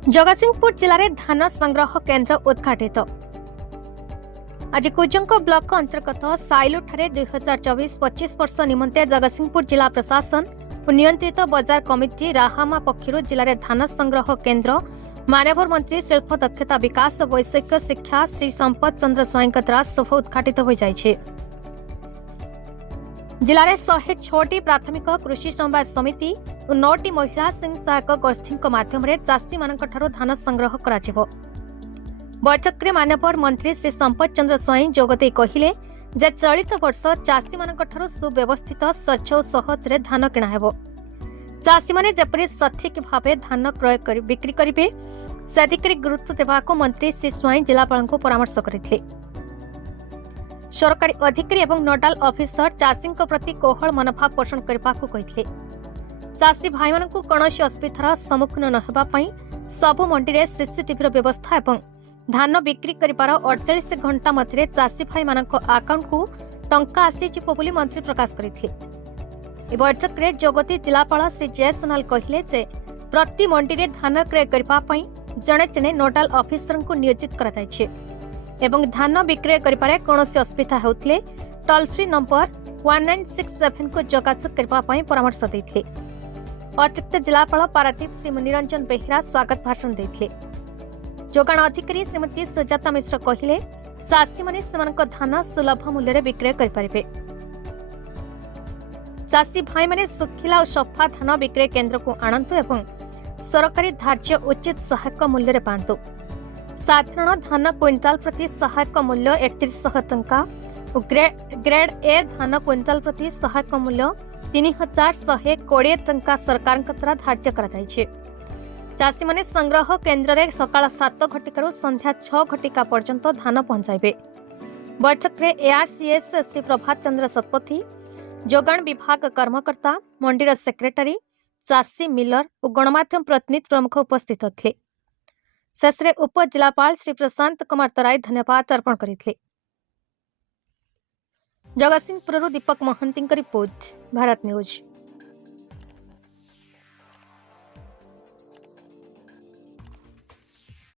जगतसिंहपुर जिले में धान संग्रह केन्द्र उद्घाटित। आज कुजंग ब्लॉक अंतर्गत साइलु ठारे 2024-25 वर्ष निमंते जगतसिंहपुर जिला प्रशासन और नियंत्रित बजार कमिटी राहामा पक्षर जिले में धान संग्रह केन्द्र मानव मंत्री शिल्प दक्षता विकास और वैषयिक शिक्षा श्री संपत चंद्र स्वाई द्वारा शुभ उद्घाटित हो जाइछे। जिले में 106 प्राथमिक कृषि समवाय समिति और 9 महिला स्वयं सहायक गोष्ठी माध्यम चाषी मान धान संग्रह कर बैठक में मानव मंत्री श्री संपत चंद्र स्वाई जोगदे कहले जे चलित वर्ष चाषी मान सुव्यवस्थित स्वच्छ और सहज धान किणाहेब। चाषी माने जेपरि सठिक भाव धान क्रय बिक्री करेंगे से गुरुत्व देवाक मंत्री श्री स्वाई जिलापाल को परामर्श करते। सरकारी अधिकारी और नोडाल ऑफिसर चाषी प्रति कोहल मनोभाव पोषण करने को कहते। चाषी भाई मान कौन असुविधार सम्मुखीन न होगापी सबु मंडी में सीसीटीवी व्यवस्था और धान बिक्री कर 48 घंटा मध्य चाषी भाई मान आकाउंट को टंका आसीछि बोली मंत्री प्रकाश करते। बैठक में जोगती जिलापाल श्री जय सोनाल कहले जे प्रति मंडी में धान क्रय करने जड़े जड़े नोडाल ऑफिसर को नियोजित कर एवं धान विक्रय करिपारे कौनसी असुविधा होउतले टोल फ्री नंबर 1967 को जोगाजोग करने परामर्श देते। अतिरिक्त जिलापाल पारादीप श्री निरंजन बेहेरा स्वागत भाषण देते। जोगाण अधिकारी श्रीमती सुजाता मिश्र कहले चाषी माने सेमानक धान सुलभ मूल्य रे विक्रय करिपारिबे। चाषी भाई माने सुखिला और सफा धान विक्रय केन्द्र को आणंतु एवं सरकारी धार्य उचित सहायक मूल्य रे पांतु। साधारण धान क्विंटाल प्रति सहायक मूल्य 3100 टंका और ग्रेड ए धान क्विंटाल प्रति सहायक मूल्य 3120 टंका सरकार द्वारा धार्य कर चाषी माने संग्रह केन्द्र में सकाळ 7 घटिका संध्या 6 घटिका पर्यंत धान पहुंचाइबे। बैठक में एआरसीएस श्री प्रभात चंद्र शतपथी जोगाण विभाग कर्मकर्ता मंडीर सेक्रेटरी चाषी मिलर और गणमाध्यम प्रतिनिधि प्रमुख उपस्थित थे। शेष में उप जिलापाल श्री प्रशांत कुमार तराई धन्यवाद अर्पण करते। जगतसिंहपुर दीपक महंती रिपोर्ट, भारत न्यूज।